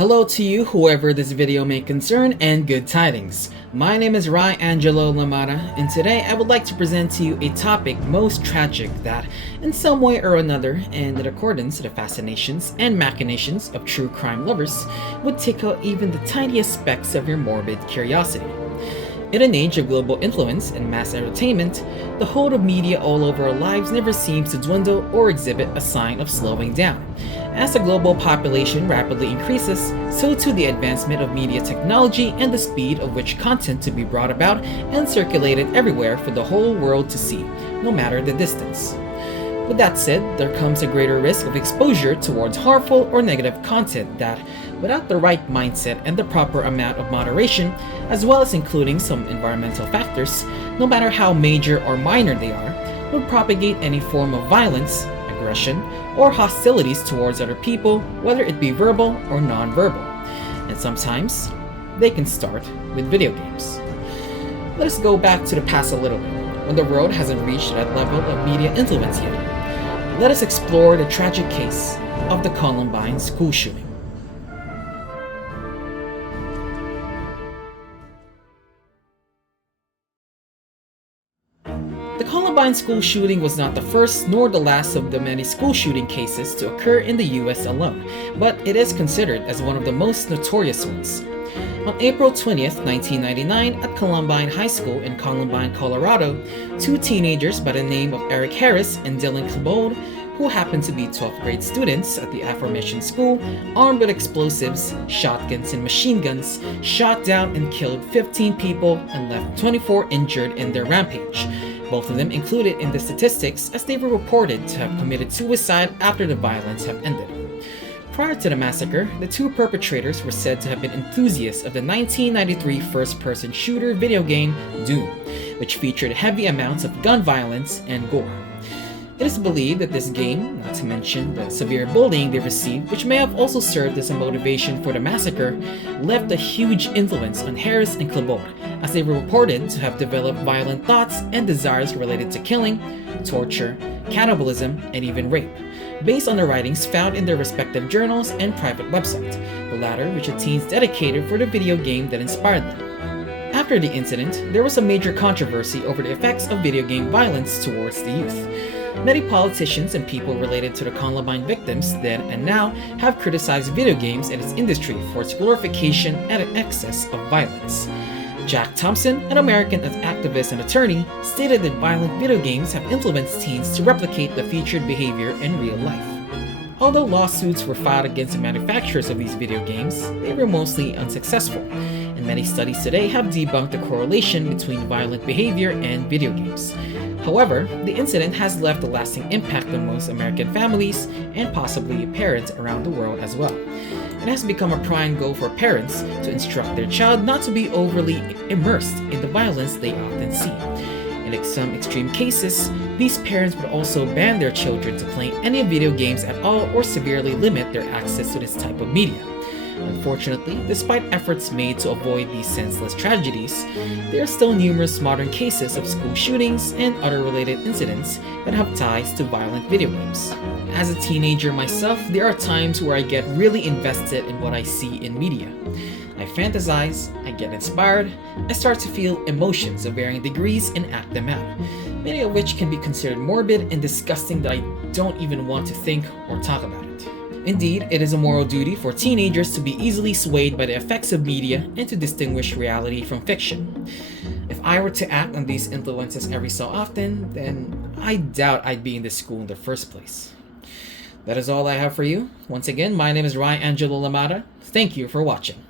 Hello to you, whoever this video may concern, and good tidings. My name is Rai Lemana, and today I would like to present to you a topic most tragic that, in some way or another, and in accordance to the fascinations and machinations of true crime lovers, would tickle even the tiniest specks of your morbid curiosity. In an age of global influence and mass entertainment, the hold of media all over our lives never seems to dwindle or exhibit a sign of slowing down. As the global population rapidly increases, so too the advancement of media technology and the speed of which content to be brought about and circulated everywhere for the whole world to see, no matter the distance. With that said, there comes a greater risk of exposure towards harmful or negative content that, without the right mindset and the proper amount of moderation, as well as including some environmental factors, no matter how major or minor they are, would propagate any form of violence, aggression, or hostilities towards other people, whether it be verbal or non-verbal. And sometimes, they can start with video games. Let us go back to the past a little bit, when the world hasn't reached that level of media influence yet. Let us explore the tragic case of the Columbine school shooting. The Columbine school shooting was not the first nor the last of the many school shooting cases to occur in the US alone, but it is considered as one of the most notorious ones. On April 20th, 1999, at Columbine High School in Columbine, Colorado, two teenagers by the name of Eric Harris and Dylan Klebold, who happened to be 12th grade students at the aforementioned school, armed with explosives, shotguns, and machine guns, shot down and killed 15 people and left 24 injured in their rampage. Both of them included in the statistics as they were reported to have committed suicide after the violence had ended. Prior to the massacre, the two perpetrators were said to have been enthusiasts of the 1993 first-person shooter video game Doom, which featured heavy amounts of gun violence and gore. It is believed that this game, not to mention the severe bullying they received, which may have also served as a motivation for the massacre, left a huge influence on Harris and Klebold, as they were reported to have developed violent thoughts and desires related to killing, torture, cannibalism, and even rape, based on the writings found in their respective journals and private website, the latter which the teens dedicated for the video game that inspired them. After the incident, there was a major controversy over the effects of video game violence towards the youth. Many politicians and people related to the Columbine victims then and now have criticized video games and its industry for its glorification and excess of violence. Jack Thompson, an American activist and attorney, stated that violent video games have influenced teens to replicate the featured behavior in real life. Although lawsuits were filed against the manufacturers of these video games, they were mostly unsuccessful, and many studies today have debunked the correlation between violent behavior and video games. However, the incident has left a lasting impact on most American families and possibly parents around the world as well. It has become a prime goal for parents to instruct their child not to be overly immersed in the violence they often see. In some extreme cases, these parents would also ban their children to play any video games at all or severely limit their access to this type of media. Unfortunately, despite efforts made to avoid these senseless tragedies, there are still numerous modern cases of school shootings and other related incidents that have ties to violent video games. As a teenager myself, there are times where I get really invested in what I see in media. I fantasize, I get inspired, I start to feel emotions of varying degrees and act them out, many of which can be considered morbid and disgusting that I don't even want to think or talk about it. Indeed, it is a moral duty for teenagers to be easily swayed by the effects of media and to distinguish reality from fiction. If I were to act on these influences every so often, then I doubt I'd be in this school in the first place. That is all I have for you. Once again, my name is Rai Lemana. Thank you for watching.